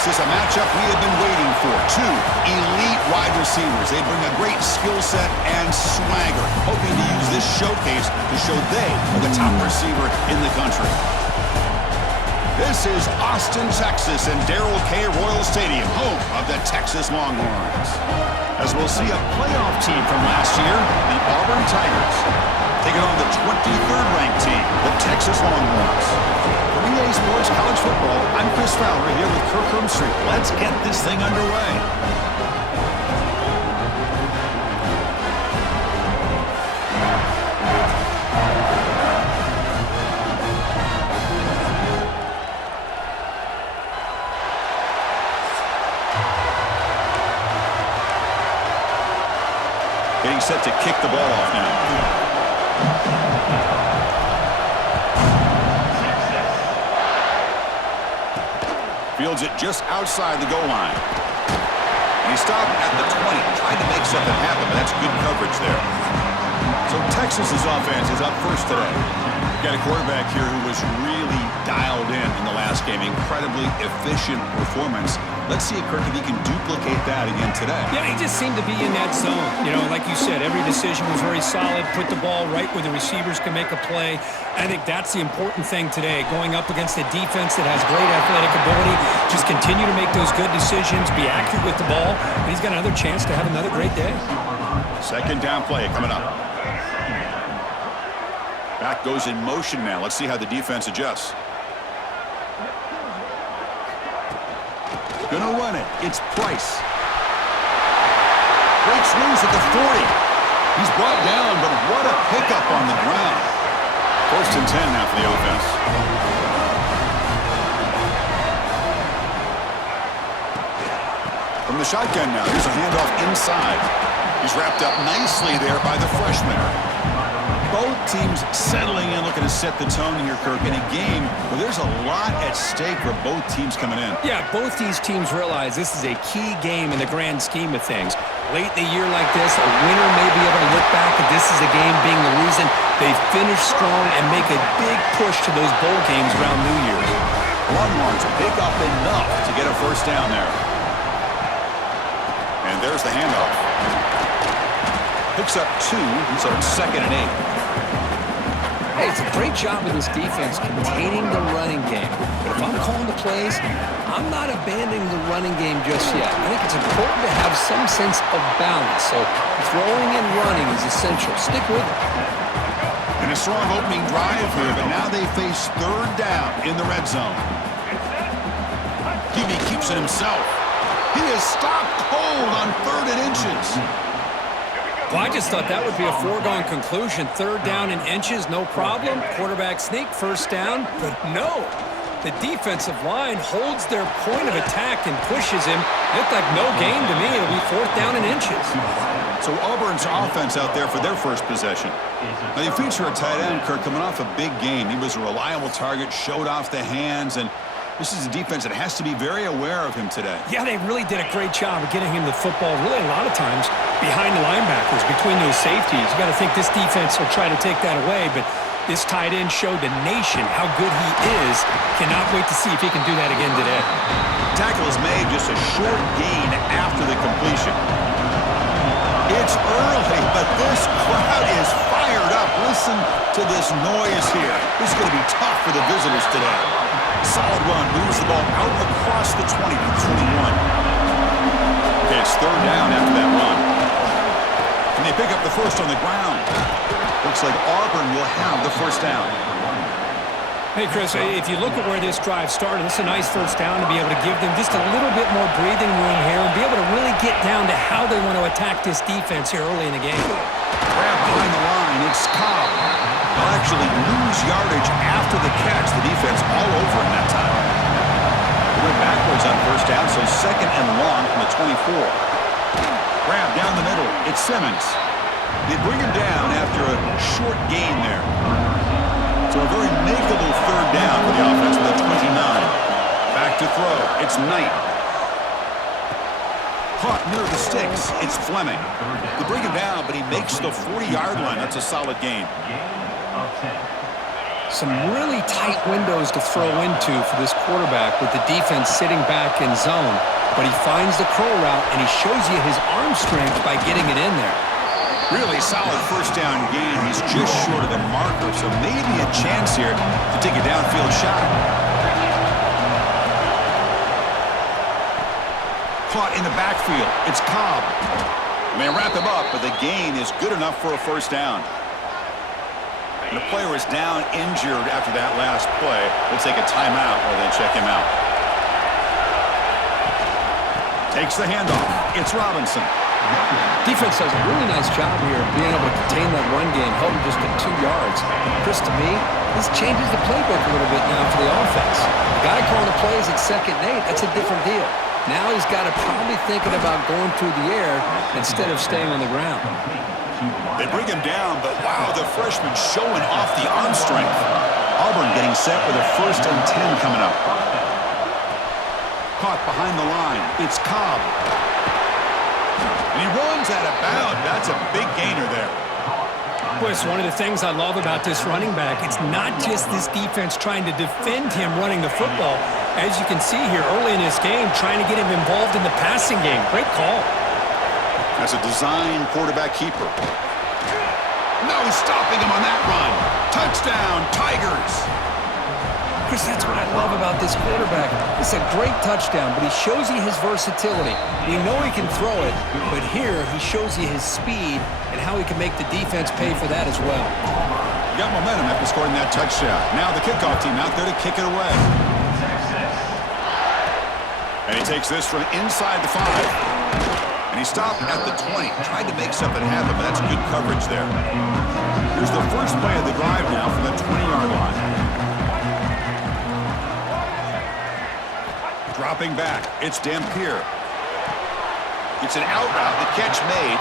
This is a matchup we have been waiting for. Two elite wide receivers. They bring a great skill set and swagger, hoping to use this showcase to show they are the top receiver in the country. This is Austin, Texas, and Darrell K. Royal Stadium, home of the Texas Longhorns. As we'll see a playoff team from last year, the Auburn Tigers, taking on the 23rd ranked team, the Texas Longhorns. For EA Sports College Football, I'm Chris Fowler here with Kirk Herbstreit. Let's get this thing underway. Getting set to kick the ball off now. Fields it just outside the goal line. And he stopped at the 20, trying to make something happen, but that's good coverage there. So Texas's offense is up first today. Got a quarterback here who was really dialed in the last game. Incredibly efficient performance. Let's see, Kirk, if he can duplicate that again today. Yeah, he just seemed to be in that zone. You know, like you said, every decision was very solid. Put the ball right where the receivers can make a play. I think that's the important thing today. Going up against a defense that has great athletic ability. Just continue to make those good decisions. Be accurate with the ball. And he's got another chance to have another great day. Second down play coming up. Back goes in motion now. Let's see how the defense adjusts. Gonna run it. It's Price. Breaks loose at the 40. He's brought down, but what a pickup on the ground. First and 10 now for the offense. From the shotgun now, here's a handoff inside. He's wrapped up nicely there by the freshman. Both teams settling in, looking to set the tone here, Kirk, in a game where there's a lot at stake for both teams coming in. Yeah, both these teams realize this is a key game in the grand scheme of things. Late in the year like this, a winner may be able to look back at this as a game being the reason they finish strong and make a big push to those bowl games around New Year's. Longhorns pick up enough to get a first down there. And there's the handoff. Picks up 2, so it's 2nd and 8. Hey, it's a great job of this defense containing the running game. But if I'm calling the plays, I'm not abandoning the running game just yet. I think it's important to have some sense of balance. So throwing and running is essential. Stick with it. And a strong opening drive here, but now they face third down in the red zone. Gibby keeps it himself. He is stopped cold on 3rd and inches. Well, I just thought that would be a foregone conclusion. 3rd down in inches, no problem. Quarterback sneak, first down. But no, the defensive line holds their point of attack and pushes him. Looked like no gain to me. It'll be 4th down in inches. So Auburn's offense out there for their first possession. Now, you feature a tight end, Kirk, coming off a big game. He was a reliable target, showed off the hands, and this is a defense that has to be very aware of him today. Yeah, they really did a great job of getting him the football, really a lot of times behind the linebackers, between those safeties. You got to think this defense will try to take that away, but this tight end showed the nation how good he is. Cannot wait to see if he can do that again today. Tackle is made just a short gain after the completion. It's early, but this crowd is fired up. Listen to this noise here. This is going to be tough for the visitors today. Solid run, moves the ball out across the 20 to the 21. Okay, it's 3rd down after that run. And they pick up the first on the ground. Looks like Auburn will have the first down. Hey, Chris, if you look at where this drive started, this is a nice first down to be able to give them just a little bit more breathing room here and be able to really get down to how they want to attack this defense here early in the game. Grab behind the line, it's Cobb. They'll actually lose yardage after the catch. The defense all over in that time. They went backwards on first down, so 2nd and long from the 24. Grab down the middle. It's Simmons. They bring him down after a short gain there. So a very makeable 3rd down for the offense with a 29. Back to throw. It's Knight. Caught near the sticks. It's Fleming. They bring him down, but he makes the 40-yard line. That's a solid gain. Some really tight windows to throw into for this quarterback with the defense sitting back in zone. But he finds the curl route, and he shows you his arm strength by getting it in there. Really solid first down gain. He's just short of the marker, so maybe a chance here to take a downfield shot. Caught in the backfield. It's Cobb. They wrap him up, but the gain is good enough for a first down. And the player is down injured after that last play. We'll take a timeout while they check him out. Takes the handoff. It's Robinson. Defense does a really nice job here of being able to contain that run game, held him just at 2 yards. Chris, to me, this changes the playbook a little bit now for the offense. The guy calling the plays at 2nd and 8, that's a different deal. Now he's got to probably thinking about going through the air instead of staying on the ground. They bring him down, but wow, the freshman showing off the arm strength. Auburn getting set with a 1st and 10 coming up. Caught behind the line. It's Cobb. And he runs out of bounds. That's a big gainer there. Chris, one of the things I love about this running back, it's not just this defense trying to defend him running the football. As you can see here early in this game, trying to get him involved in the passing game. Great call. That's a design quarterback keeper. No stopping him on that run. Touchdown, Tigers. Chris, that's what I love about this quarterback. It's a great touchdown, but he shows you his versatility. We know he can throw it, but here he shows you his speed and how he can make the defense pay for that as well. Got momentum after scoring that touchdown. Now the kickoff team out there to kick it away. And he takes this from inside the 5. And he stopped at the 20. Tried to make something happen, but that's good coverage there. Here's the first play of the drive now from the 20-yard line. Dropping back, it's Dampier. It's an out route, the catch made.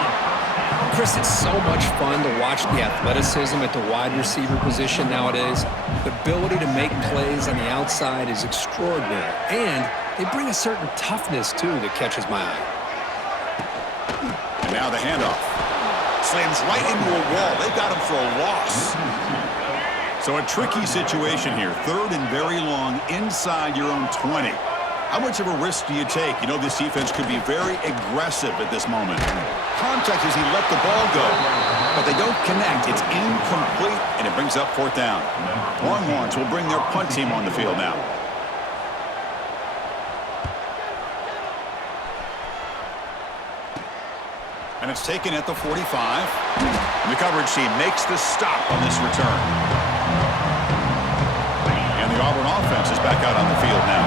Chris, it's so much fun to watch the athleticism at the wide receiver position nowadays. The ability to make plays on the outside is extraordinary. And they bring a certain toughness, too, that catches my eye. And now the handoff. Slams right into a wall. They've got him for a loss. So a tricky situation here. 3rd and very long inside your own 20. How much of a risk do you take? You know this defense could be very aggressive at this moment. Contact as he let the ball go, but they don't connect. It's incomplete, and it brings up 4th down. Longhorns will bring their punt team on the field now. And it's taken at the 45. And the coverage team makes the stop on this return. And the Auburn offense is back out on the field now.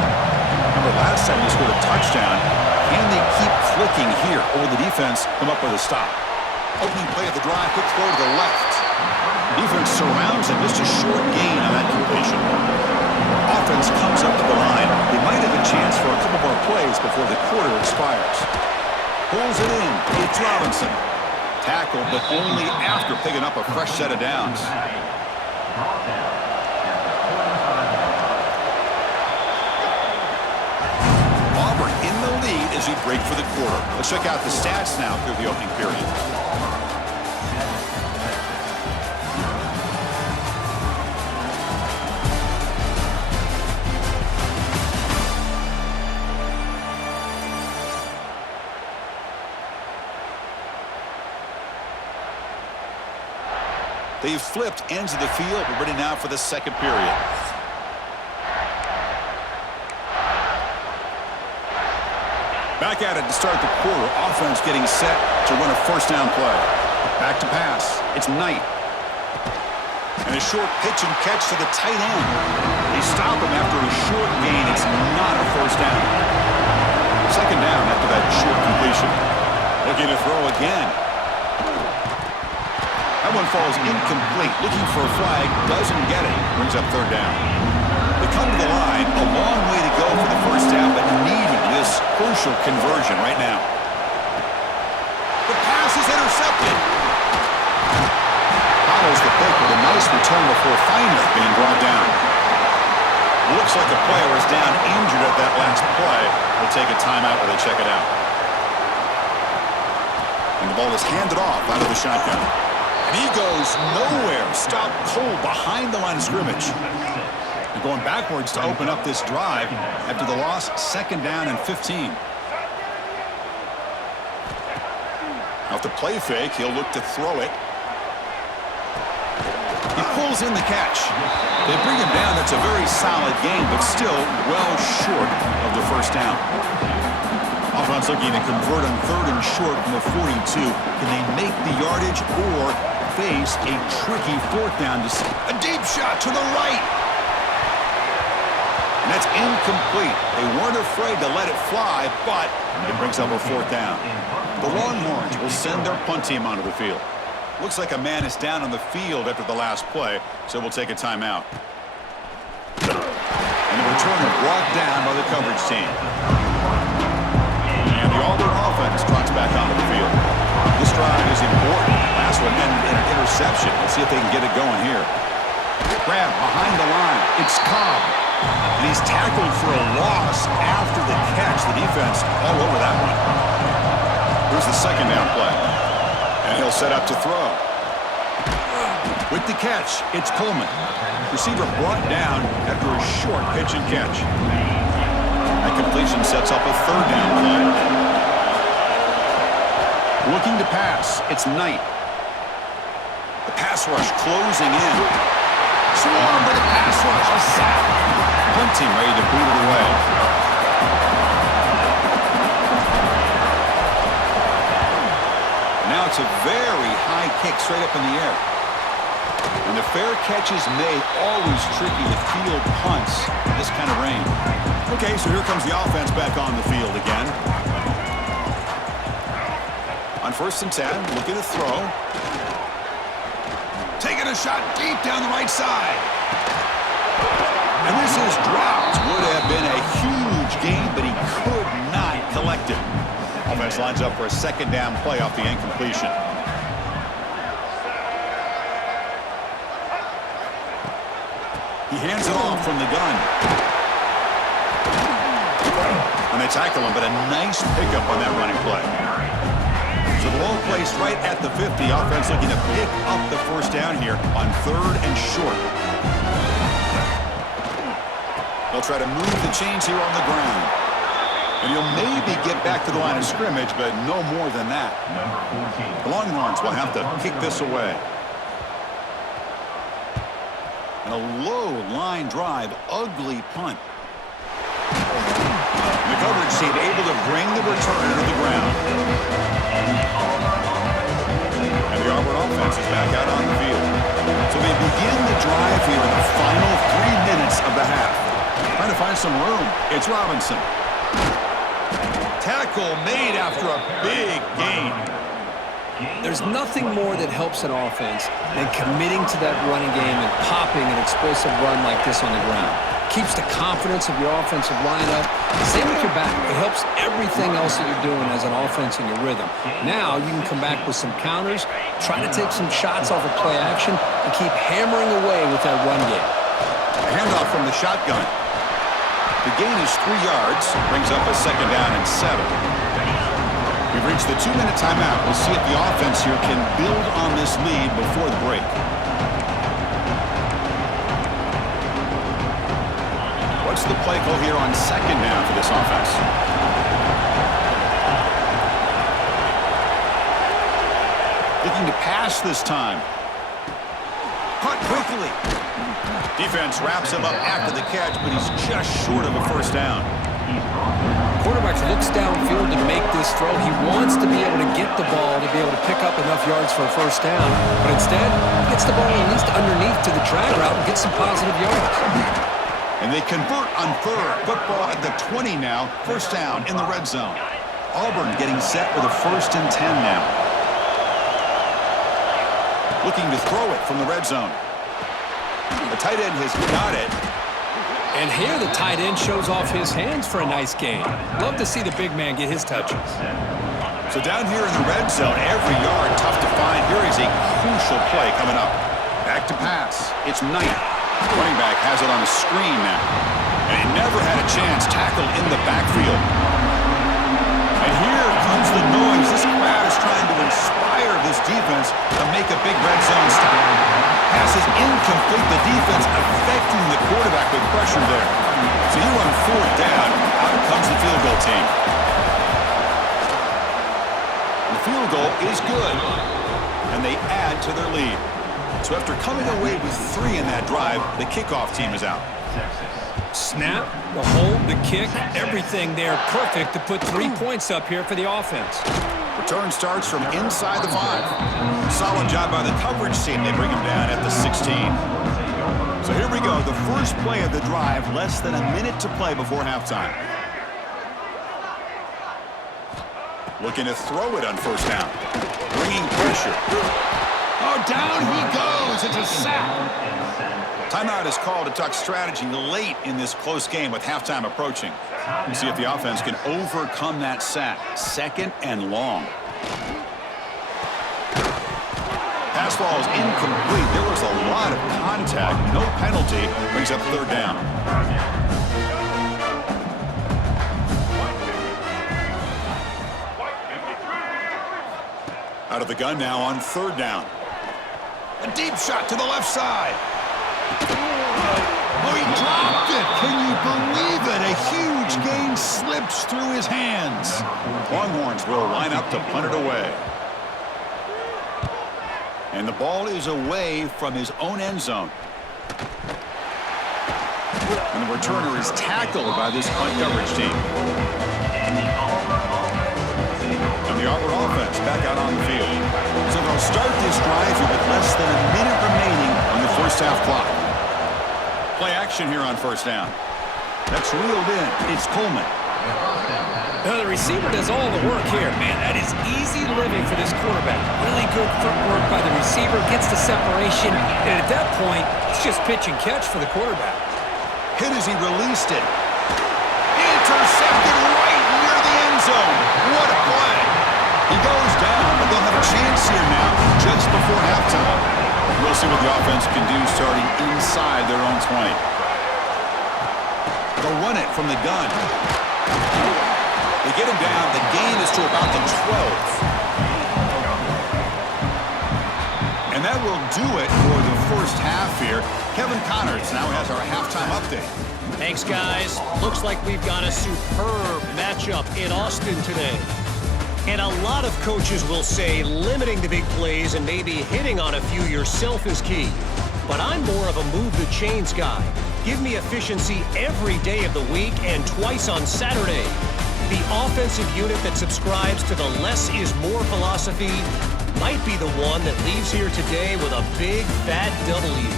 Remember last time they scored a touchdown. Can they keep clicking here, or the defense come up with a stop? Opening play of the drive, quick throw to the left. Defense surrounds him, just a short gain on that completion. Offense comes up to the line. They might have a chance for a couple more plays before the quarter expires. Pulls it in. It's Robinson. Tackled, but only after picking up a fresh set of downs. Auburn in the lead as we break for the quarter. Let's check out the stats now through the opening period. They've flipped ends of the field. We're ready now for the second period. Back at it to start the quarter. Offense getting set to run a first down play. Back to pass. It's Knight. And a short pitch and catch to the tight end. They stop him after a short gain. It's not a first down. Second down after that short completion. Looking to throw again. That one falls incomplete. Looking for a flag. Doesn't get it. Brings up 3rd down. They come to the line. A long way to go for the first down, but needing this crucial conversion right now. The pass is intercepted. Follows the pick with a nice return before finally being brought down. Looks like the player is down injured at that last play. We'll take a timeout while they check it out. And the ball is handed off out of the shotgun. And he goes nowhere. Stopped cold behind the line of scrimmage. They're going backwards to open up this drive after the loss. 2nd down and 15. Off the play fake, he'll look to throw it. He pulls in the catch. They bring him down. That's a very solid game, but still well short of the first down. Offense looking to convert on 3rd and short from the 42. Can they make the yardage or face a tricky 4th down? A deep shot to the right. And that's incomplete. They weren't afraid to let it fly, but it brings up a 4th down. The Longhorns will send their punt team onto the field. Looks like a man is down on the field after the last play, so we'll take a timeout. And the returner brought down by the coverage team. And the Auburn offense trots back onto the field. This drive is important. Last one ended in an interception. Let's see if they can get it going here. Grab behind the line. It's Cobb. And he's tackled for a loss after the catch. The defense all over that one. Here's the 2nd down play. And he'll set up to throw. With the catch, it's Coleman. Receiver brought down after a short pitch and catch. That completion sets up a 3rd down play. Looking to pass, it's Knight. The pass rush closing in. Swarmed by the pass rush. A sack. Punt team ready to boot it away. Now it's a very high kick straight up in the air. And the fair catch is made. Always tricky to field punts in this kind of rain. Okay, so here comes the offense back on the field again. On 1st and 10, looking to throw. Taking a shot deep down the right side. And this is dropped. Would have been a huge gain, but he could not collect it. Offense lines up for a 2nd down play off the incompletion. He hands it off from the gun. And they tackle him, but a nice pickup on that running play. So the ball placed right at the 50. Offense looking to pick up the 1st down here on 3rd and short. They'll try to move the chains here on the ground. And he'll maybe get back to the line of scrimmage, but no more than that. The Longhorns will have to kick this away. And a low line drive, ugly punt. The coverage team able to bring the return to the ground. And the Auburn offense is back out on the field. So they begin the drive here in the final 3 minutes of the half. Trying to find some room. It's Robinson. Tackle made after a big gain. There's nothing more that helps an offense than committing to that running game and popping an explosive run like this on the ground. Keeps the confidence of your offensive lineup. Same with your back. It helps everything else that you're doing as an offense in your rhythm. Now you can come back with some counters, try to take some shots off of play action, and keep hammering away with that run game. A handoff from the shotgun. The gain is 3 yards, brings up a 2nd down and 7. We've reached the 2-minute timeout. We'll see if the offense here can build on this lead before the break. What's the play call here on 2nd down for this offense? Looking to pass this time. Caught quickly. Defense wraps him up after the catch, but he's just short of a 1st down. Quarterback looks downfield to make this throw. He wants to be able to get the ball to be able to pick up enough yards for a 1st down, but instead he gets the ball at least underneath to the drag route and gets some positive yards. And they convert on 3rd. Football at the 20 now. 1st down in the red zone. Auburn getting set with a 1st and 10 now. Looking to throw it from the red zone. The tight end has got it. And here the tight end shows off his hands for a nice gain. Love to see the big man get his touches. So down here in the red zone, every yard tough to find. Here is a crucial play coming up. Back to pass. It's Knight. The running back has it on a screen now. And he never had a chance tackled in the backfield. And here comes the noise. This crowd is trying to inspire this defense to make a big red zone stop. Pass is incomplete. The defense affecting the quarterback with pressure there. So you run fourth down. Out comes the field goal team. The field goal is good. And they add to their lead. So after coming away with 3 in that drive, the kickoff team is out. Snap, the hold, the kick, everything there perfect to put 3 points up here for the offense. Return starts from inside the 5. Solid job by the coverage team. They bring him down at the 16. So here we go, the first play of the drive, less than a minute to play before halftime. Looking to throw it on first down. Bringing pressure. Oh, down he goes. It's a sack. Timeout is called to talk strategy late in this close game with halftime approaching. We'll see if the offense can overcome that sack. 2nd and long. Pass ball is incomplete. There was a lot of contact. No penalty. Brings up 3rd down. Out of the gun now on 3rd down. A deep shot to the left side. Oh, he dropped it. Can you believe it? A huge gain slips through his hands. Longhorns will line up to punt it away. And the ball is away from his own end zone. And the returner is tackled by this punt coverage team. And the Auburn offense back out on the field. So they'll start this drive with less than a minute remaining on the first half clock. Play action here on first down. That's reeled in. It's Coleman. Now the receiver does all the work here. Man, that is easy living for this quarterback. Really good footwork by the receiver. Gets the separation. And at that point, it's just pitch and catch for the quarterback. Hit as he released it. Intercepted right near the end zone. What a play. He goes down, but they'll have a chance here now just before halftime. We'll see what the offense can do starting inside their own 20. They'll run it from the gun. They get him down. The gain is to about the 12. And that will do it for the first half here. Kevin Connors now has our halftime update. Thanks, guys. Looks like we've got a superb matchup in Austin today. And a lot of coaches will say limiting the big plays and maybe hitting on a few yourself is key. But I'm more of a move the chains guy. Give me efficiency every day of the week and twice on Saturday. The offensive unit that subscribes to the less is more philosophy might be the one that leaves here today with a big fat W.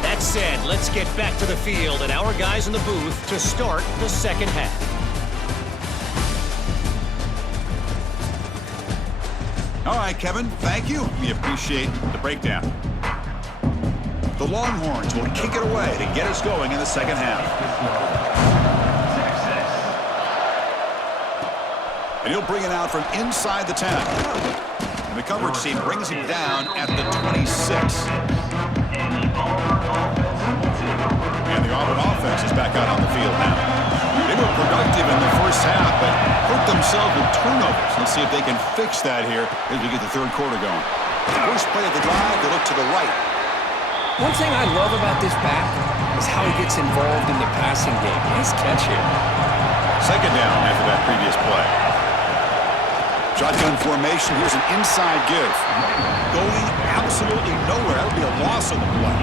That said, let's get back to the field and our guys in the booth to start the second half. All right, Kevin, thank you. We appreciate the breakdown. The Longhorns will kick it away to get us going in the second half. And he'll bring it out from inside the 10. And the coverage team brings him down at the 26. And the Auburn offense is back out on the field now. They were productive in the first half, but hurt themselves with turnovers. Let's see if they can fix that here as we get the third quarter going. First play of the drive, they look to the right. One thing I love about this back is how he gets involved in the passing game. Nice catch here. Second down after that previous play. Shotgun formation. Here's an inside give. Going absolutely nowhere. That would be a loss on the play.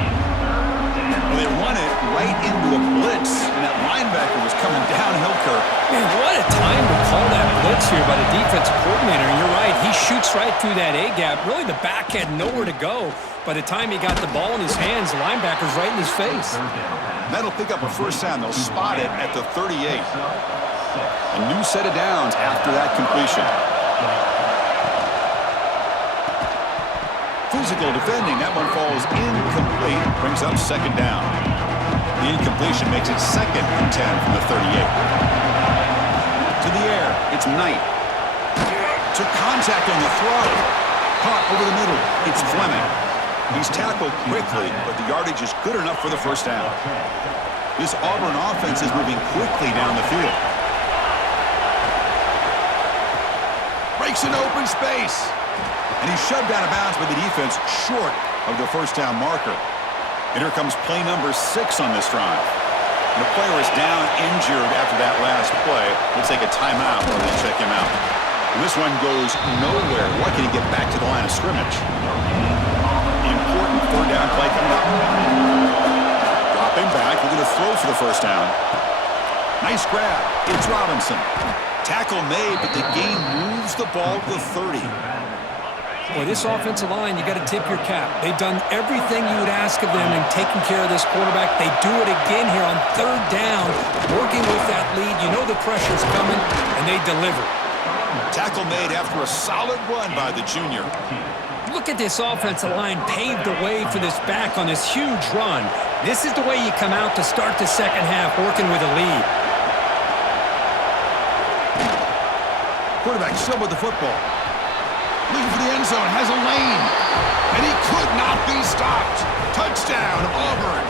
Well, they run it right into a blitz, and that linebacker was coming downhill curve. Man, what a time to call that blitz here by the defensive coordinator. And you're right, he shoots right through that A-gap. Really, the back had nowhere to go. By the time he got the ball in his hands, the linebacker's right in his face. That'll pick up a first down. They'll spot it at the 38. A new set of downs after that completion. Physical defending. That one falls incomplete. Brings up second down. The incompletion makes it 2nd and 10 from the 38. To the air. It's Knight. Took contact on the throw. Caught over the middle. It's Fleming. He's tackled quickly, but the yardage is good enough for the first down. This Auburn offense is moving quickly down the field. breaks an open space. And he's shoved out of bounds by the defense short of the first down marker. And here comes play number 6 on this drive. And the player is down injured after that last play. We'll take a timeout while they check him out. And this one goes nowhere. Why can he get back to the line of scrimmage? Important third down play coming up. Dropping back. We're going to throw for the first down. Nice grab. It's Robinson. Tackle made, but the game moves the ball to the 30. Boy, this offensive line, you got to tip your cap. They've done everything you would ask of them in taking care of this quarterback. They do it again here on third down, working with that lead. You know the pressure's coming, and they deliver. Tackle made after a solid run by the junior. Look at this offensive line paved the way for this back on this huge run. This is the way you come out to start the second half, working with a lead. Quarterback still with the football. Looking for the end zone, has a lane. And he could not be stopped. Touchdown, Auburn.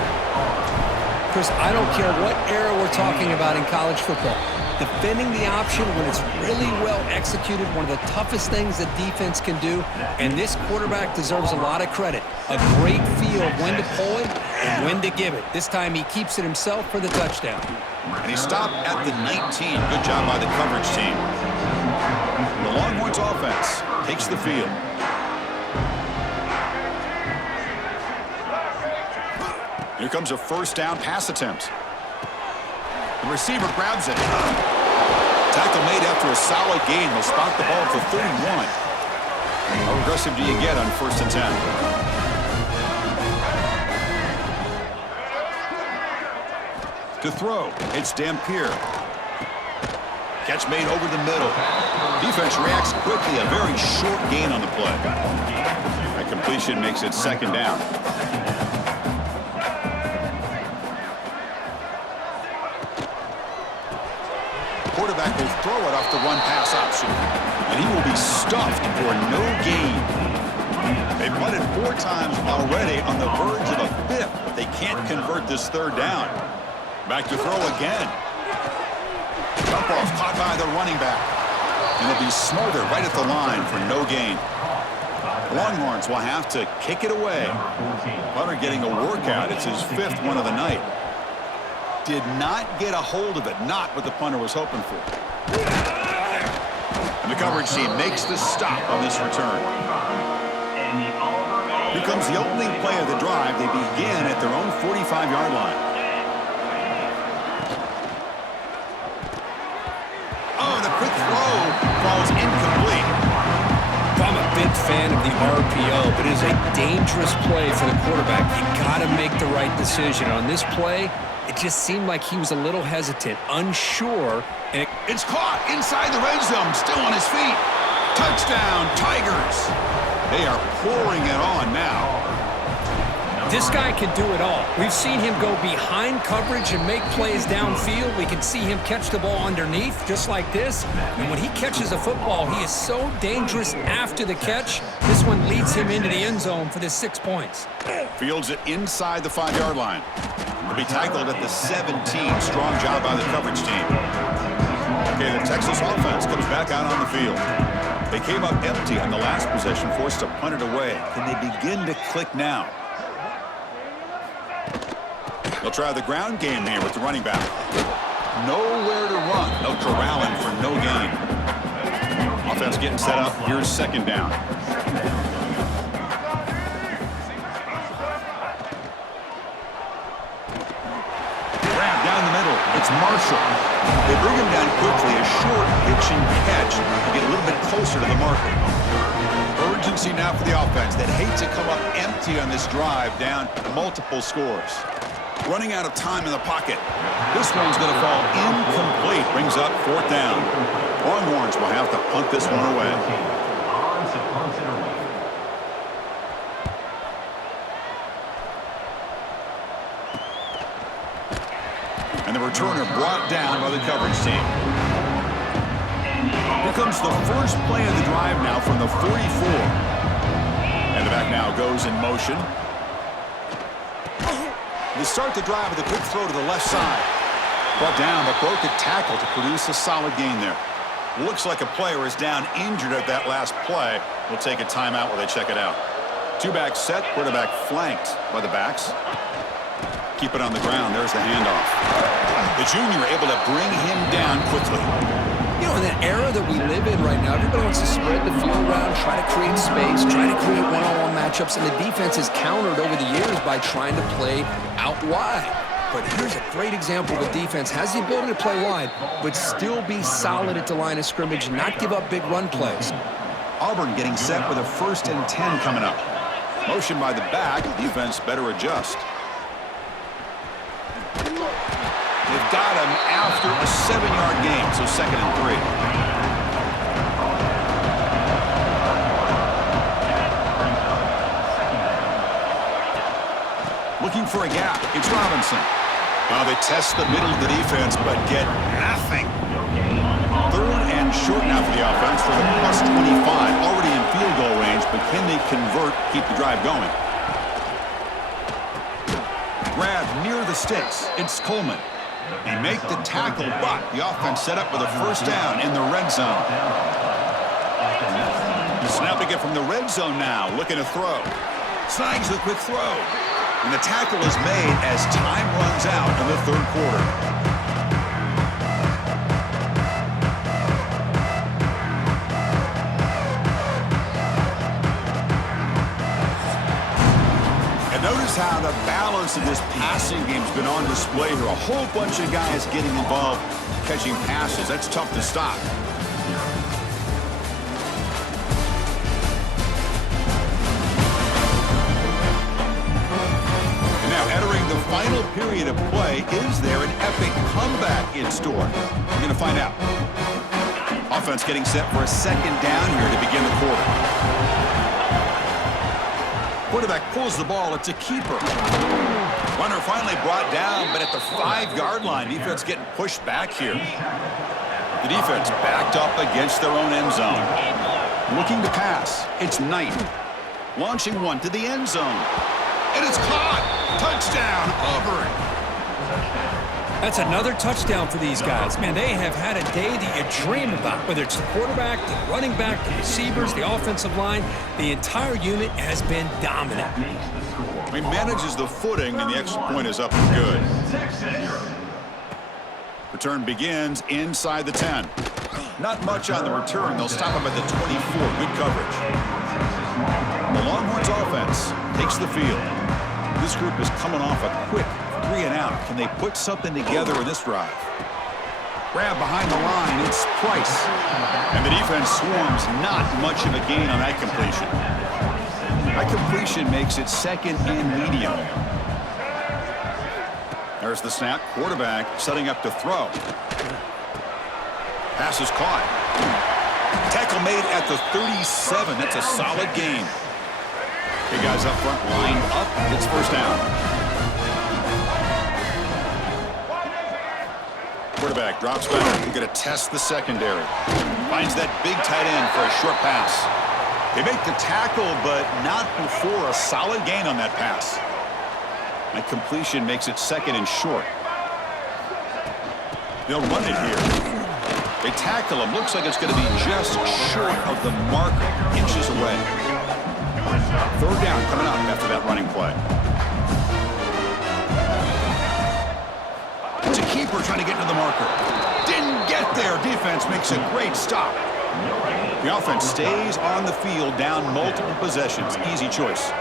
Chris, I don't care what era we're talking about in college football. Defending the option when it's really well executed, one of the toughest things that defense can do. And this quarterback deserves a lot of credit. A great feel of when to pull it and when to give it. This time he keeps it himself for the touchdown. And he stopped at the 19. Good job by the coverage team. The Longhorns offense takes the field. Here comes a first down pass attempt. The receiver grabs it. Tackle made after a solid gain. They'll spot the ball for 31. How aggressive do you get on 1st and 10? To throw, it's Dampier. Catch made over the middle. Defense reacts quickly. A very short gain on the play. That completion makes it 2nd down. Quarterback will throw it off the run-pass option. And he will be stuffed for no gain. They've punted 4 times already on the verge of a 5th. They can't convert this 3rd down. Back to throw again. Jump off caught by the running back. And it'll be smothered right at the line for no gain. Longhorns will have to kick it away. Punter getting a workout. It's his 5th one of the night. Did not get a hold of it. Not what the punter was hoping for. And the coverage team makes the stop on this return. Here comes the opening play of the drive. They begin at their own 45-yard line. Oh, the quick throw falls incomplete. I'm a big fan of the RPO, but it is a dangerous play for the quarterback. You got to make the right decision. On this play, it just seemed like he was a little hesitant, unsure. And it's caught inside the red zone, still on his feet. Touchdown, Tigers. They are pouring it on now. This guy can do it all. We've seen him go behind coverage and make plays downfield. We can see him catch the ball underneath, just like this. And when he catches a football, he is so dangerous after the catch. This one leads him into the end zone for the 6 points. Fields it inside the 5-yard line. He'll be tackled at the 17. Strong job by the coverage team. Okay, the Texas offense comes back out on the field. They came up empty on the last possession, forced to punt it away. Can they begin to click now? They'll try the ground game here with the running back. Nowhere to run. No corralling for no gain. Offense getting set up. Here's 2nd down. Grab down the middle. It's Marshall. They bring him down quickly. A short hitch and catch to get a little bit closer to the marker. Urgency now for the offense that hate to come up empty on this drive, down multiple scores. Running out of time in the pocket. This one's going to fall incomplete. Brings up 4th down. Longhorns will have to punt this one away. And the returner brought down by the coverage team. Here comes the first play of the drive now from the 44. And the back now goes in motion. They start the drive with a quick throw to the left side. Brought down, but broke a tackle to produce a solid gain there. Looks like a player is down injured at that last play. We'll take a timeout while they check it out. Two-back set, quarterback flanked by the backs. Keep it on the ground. There's the handoff. The junior able to bring him down quickly. You know, in that era that we live in right now, everybody wants to spread the field around, try to create space, try to create one-on-one matchups, and the defense has countered over the years by trying to play out wide. But here's a great example of a defense has the ability to play wide, but still be solid at the line of scrimmage and not give up big run plays. Auburn getting set with a 1st and 10 coming up. Motion by the back. Defense better adjust. They've got him after a 7-yard gain, so 2nd and 3. Looking for a gap. It's Robinson. Well, they test the middle of the defense, but get nothing. 3rd and short now for the offense for the +25. Already in field goal range, but can they convert, keep the drive going? Grab near the sticks. It's Coleman. They make the tackle, but the offense set up with a 1st down in the red zone. Snapping it from the red zone now, looking to throw. Snags the quick throw. And the tackle is made as time runs out in the 3rd quarter. And notice how the balance of this passing game has been on display here. A whole bunch of guys getting involved catching passes. That's tough to stop. The final period of play, is there an epic comeback in store? We're going to find out. Offense getting set for a 2nd down here to begin the quarter. Quarterback pulls the ball. It's a keeper. Runner finally brought down, but at the 5-yard line, defense getting pushed back here. The defense backed up against their own end zone. Looking to pass. It's Knight. Launching one to the end zone. And it's caught. Touchdown, Auburn. That's another touchdown for these guys. Man, they have had a day that you dream about, whether it's the quarterback, the running back, the receivers, the offensive line. The entire unit has been dominant. He manages the footing, and the extra point is up and good. Return begins inside the 10. Not much on the return. They'll stop him at the 24. Good coverage. The Longhorns offense takes the field. This group is coming off a quick 3 and out. Can they put something together in this drive? Grab behind the line. It's Price. And the defense swarms. Not much of a gain on that completion. That completion makes it 2nd and medium. There's the snap. Quarterback setting up to throw. Pass is caught. Tackle made at the 37. That's a solid gain. Big guys up front, lined up. It's 1st down. Quarterback drops back. He's going to test the secondary. Finds that big tight end for a short pass. They make the tackle, but not before a solid gain on that pass. That completion makes it 2nd and short. They'll run it here. They tackle him. Looks like it's going to be just short of the mark, inches away. 3rd down coming up after that running play. It's a keeper trying to get to the marker. Didn't get there. Defense makes a great stop. The offense stays on the field down multiple possessions. Easy choice.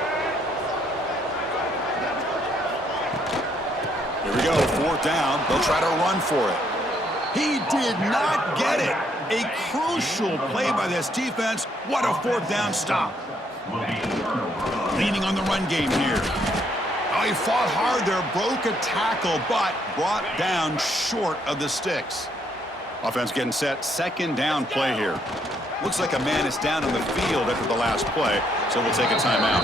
Here we go. 4th down. They'll try to run for it. He did not get it. A crucial play by this defense. What a 4th down stop. Leaning on the run game here. Oh, he fought hard there. Broke a tackle, but brought down short of the sticks. Offense getting set. 2nd down play here. Looks like a man is down on the field after the last play, so we'll take a timeout.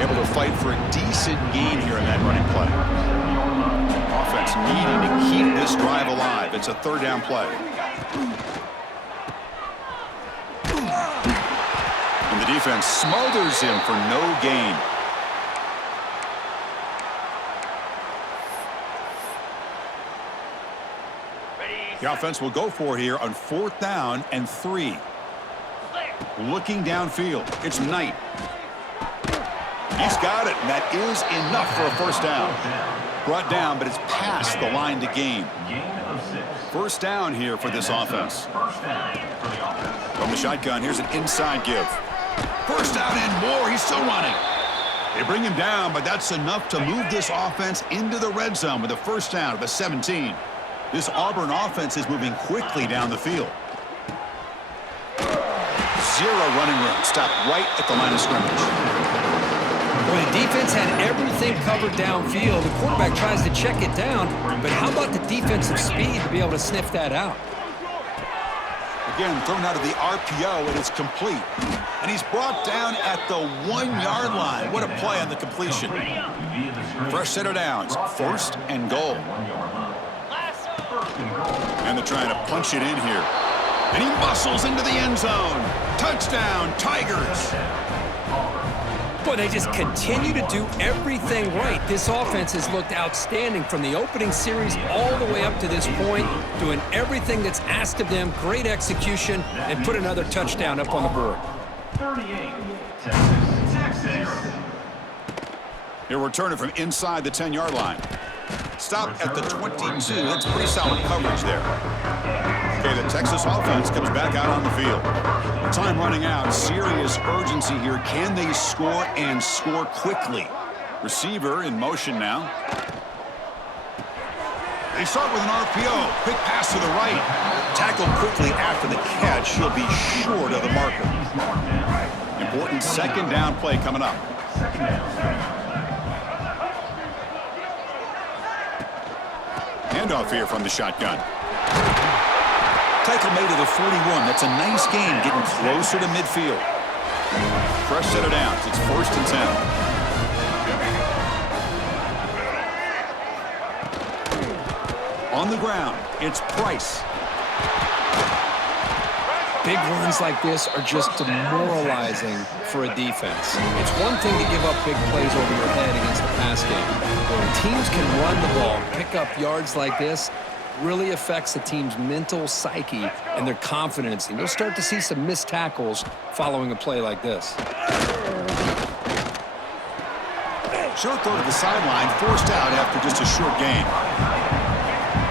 Able to fight for a decent gain here in that running play. Offense needing to keep this drive alive. It's a 3rd down play. And the defense smothers him for no gain. The offense will go for it here on 4th down and 3. Looking downfield, it's Knight. He's got it, and that is enough for a first down. Brought down, but it's past the line to gain. First down here for this offense. From the shotgun, here's an inside give. First down and more. He's still running. They bring him down, but that's enough to move this offense into the red zone with a first down at the 17. This Auburn offense is moving quickly down the field. Zero running room. Stopped right at the line of scrimmage. Well, the defense had everything covered downfield. The quarterback tries to check it down, but how about the defensive speed to be able to sniff that out? Again, thrown out of the RPO, and it's complete. And he's brought down at the 1-yard line. What a play on the completion. Fresh set of downs, 1st and goal. And they're trying to punch it in here. And he muscles into the end zone. Touchdown, Tigers. Boy, they just continue to do everything right. This offense has looked outstanding from the opening series all the way up to this point, doing everything that's asked of them, great execution, and put another touchdown up on the board. 38, Texas. He'll return it from inside the 10-yard line. Stop at the 22. That's pretty solid coverage there. Okay, the Texas offense comes back out on the field. Time running out. Serious urgency here. Can they score and score quickly? Receiver in motion now. They start with an RPO. Quick pass to the right. Tackled quickly after the catch. He'll be short of the marker. Important second down play coming up. Handoff here from the shotgun. Tackle made to the 41. That's a nice game, getting closer to midfield. Fresh set of downs. It's 1st and 10. On the ground, it's Price. Big runs like this are just demoralizing for a defense. It's one thing to give up big plays over your head against the pass game. But when teams can run the ball, pick up yards like this, really affects the team's mental psyche and their confidence. And you'll start to see some missed tackles following a play like this. Short throw to the sideline, forced out after just a short gain.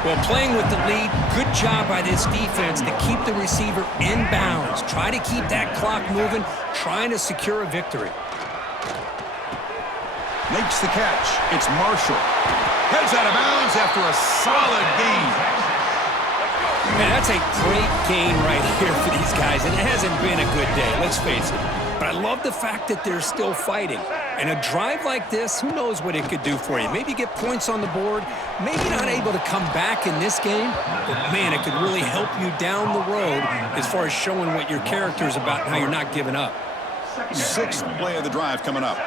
Well, playing with the lead, good job by this defense to keep the receiver in bounds. Try to keep that clock moving, trying to secure a victory. Makes the catch. It's Marshall. Heads out of bounds after a solid gain. Man, that's a great gain right here for these guys, and it hasn't been a good day, let's face it. But I love the fact that they're still fighting. And a drive like this, who knows what it could do for you. Maybe get points on the board, maybe not able to come back in this game, but man, it could really help you down the road as far as showing what your character is about and how you're not giving up. 6th play of the drive coming up.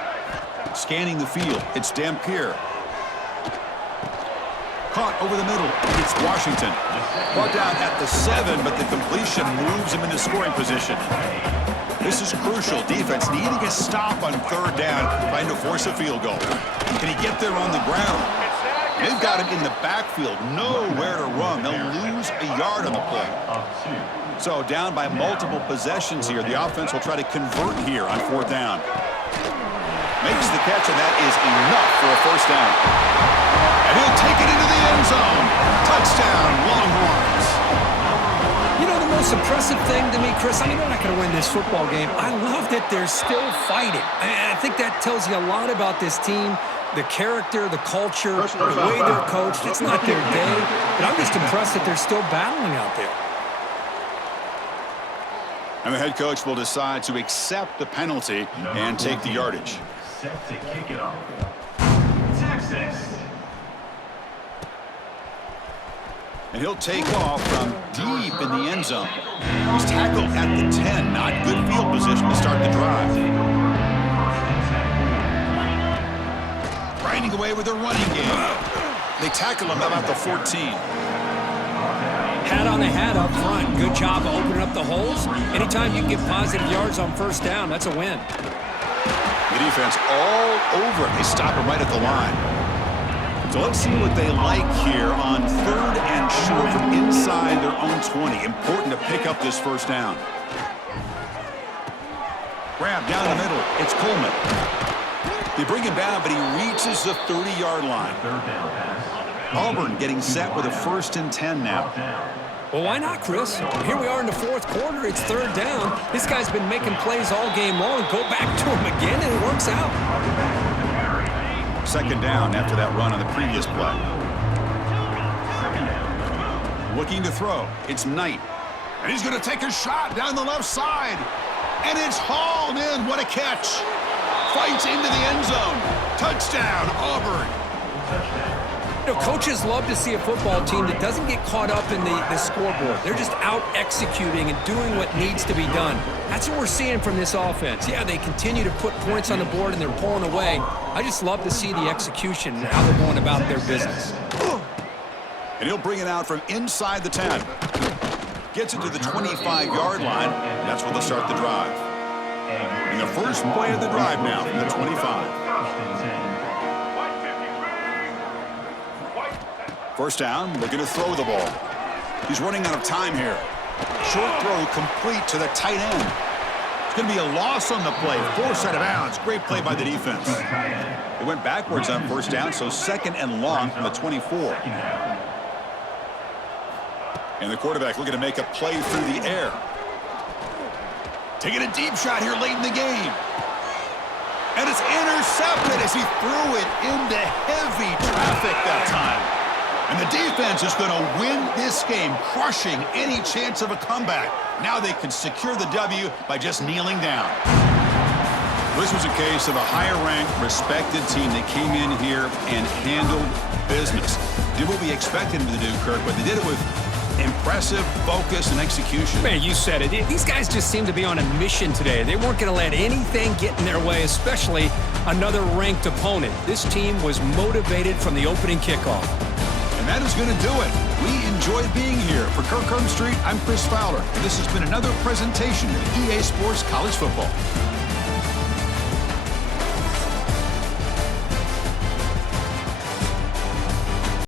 Scanning the field, it's Dampier. Caught over the middle, it's Washington. Brought down at the 7, but the completion moves him into scoring position. This is crucial. Defense needing a stop on 3rd down, trying to force a field goal. Can he get there on the ground? They've got him in the backfield, nowhere to run. They'll lose a yard on the play. So down by multiple possessions here. The offense will try to convert here on 4th down. Makes the catch, and that is enough for a first down. And he'll take it into the end zone. Touchdown, Longhorns. You know, the most impressive thing to me, Chris, I mean, they're not going to win this football game. I love that they're still fighting. I think that tells you a lot about this team, the character, the culture, the way they're coached. It's not their day, but I'm just impressed that they're still battling out there. And the head coach will decide to accept the penalty and take the yardage. Set to kick it off. Texas. And he'll take off from deep in the end zone. He's tackled at the 10. Not good field position to start the drive. Grinding away with a running game. They tackle him about the 14. Hat on the hat up front. Good job of opening up the holes. Anytime you can get positive yards on 1st down, that's a win. The defense all over it. They stop him right at the line. So let's see what they like here on 3rd and short from inside their own 20. Important to pick up this first down. Grab down the middle. It's Coleman. They bring him down, but he reaches the 30-yard line. Auburn getting set with a 1st and 10 now. Well, why not, Chris? Here we are in the 4th quarter. It's 3rd down. This guy's been making plays all game long. Go back to him again, and it works out. 2nd down after that run on the previous play. Looking to throw. It's Knight. And he's going to take a shot down the left side. And it's hauled in. What a catch. Fights into the end zone. Touchdown, Auburn. You know, coaches love to see a football team that doesn't get caught up in the scoreboard. They're just out executing and doing what needs to be done. That's what we're seeing from this offense. Yeah, they continue to put points on the board and they're pulling away. I just love to see the execution and how they're going about their business. And he'll bring it out from inside the 10. Gets it to the 25-yard line. And that's where they'll start the drive. And the first play of the drive now from the 25. 1st down, looking to throw the ball. He's running out of time here. Short throw complete to the tight end. It's going to be a loss on the play. Forced out of bounds. Great play by the defense. They went backwards on 1st down, so 2nd and long from the 24. And the quarterback looking to make a play through the air. Taking a deep shot here late in the game. And it's intercepted as he threw it into heavy traffic that time. And the defense is going to win this game, crushing any chance of a comeback. Now they can secure the W by just kneeling down. This was a case of a higher-ranked, respected team that came in here and handled business. Did what we expected them to do, Kirk, but they did it with impressive focus and execution. Man, you said it. These guys just seem to be on a mission today. They weren't going to let anything get in their way, especially another ranked opponent. This team was motivated from the opening kickoff. And that is going to do it. We enjoyed being here. For Kirk Street, I'm Chris Fowler, and this has been another presentation of EA Sports College Football.